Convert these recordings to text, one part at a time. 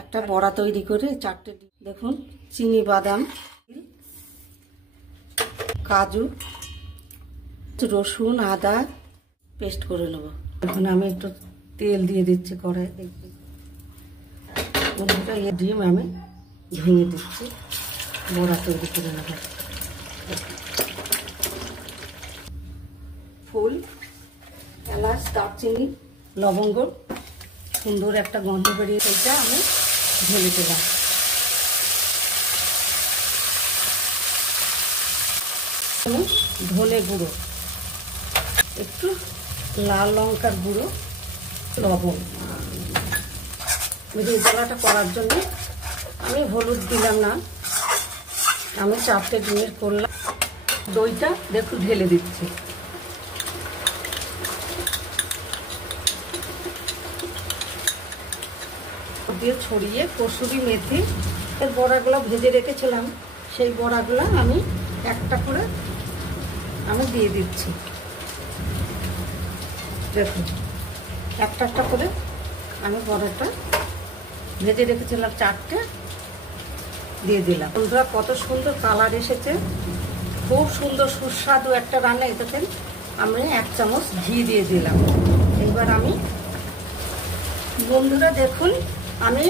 একটা বড়া তৈরি করে 4টে দেখুন চিনি বাদাম কাজু রসুন আদা পেস্ট করে নেব। এখন আমি একটু তেল দিয়ে দিচ্ছি কড়াই। বন্ধুরা এই ডিম আমি ভেঙে দিচ্ছি, বড়া তৈরি করে নেব। ফুল এলাচ দারচিনি লবঙ্গ সুন্দর একটা গন্ধ বেরিয়ে সেইটা আমি ঢেলে দিলাম। ধনে গুঁড়ো একটু লাল লঙ্কার গুঁড়ো লবণ রেজালাটা করার জন্য আমি হলুদ দিলাম না, আমি 4টে ডিমের করলাম। দইটা দেখুন ঢেলে দিচ্ছি। দিয়ে ছড়িয়ে কসুরি মেথি এর বড়াগুলো ভেজে রেখেছিলাম, সেই বড়াগুলো আমি একটা করে আমি দিয়ে দিচ্ছি। দেখুন একটা একটা করে আমি বড়াটা ভেজে রেখেছিলাম 4টে দিয়ে দিলাম। বন্ধুরা কত সুন্দর কালার এসেছে, খুব সুন্দর সুস্বাদু একটা রান্না। এটাতে আমি 1 চামচ ঘি দিয়ে দিলাম। এইবার আমি বন্ধুরা দেখুন আমি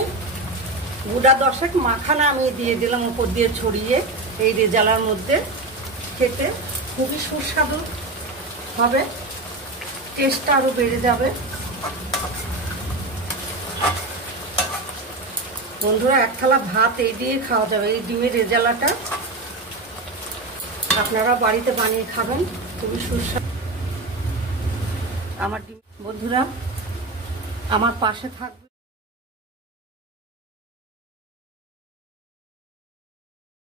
গুঁড়া 10 মাখানা আমি দিয়ে দিলাম উপর দিয়ে ছড়িয়ে। এই রেজালার মধ্যে খেতে খুবই সুস্বাদু হবে, টেস্টটা আরও বেড়ে যাবে। বন্ধুরা 1 থালা ভাত এই দিয়ে খাওয়া যাবে। এই ডিমের রেজালাটা আপনারা বাড়িতে বানিয়ে খাবেন, খুবই সুস্বাদু। আমার বন্ধুরা আমার পাশে থাকবে।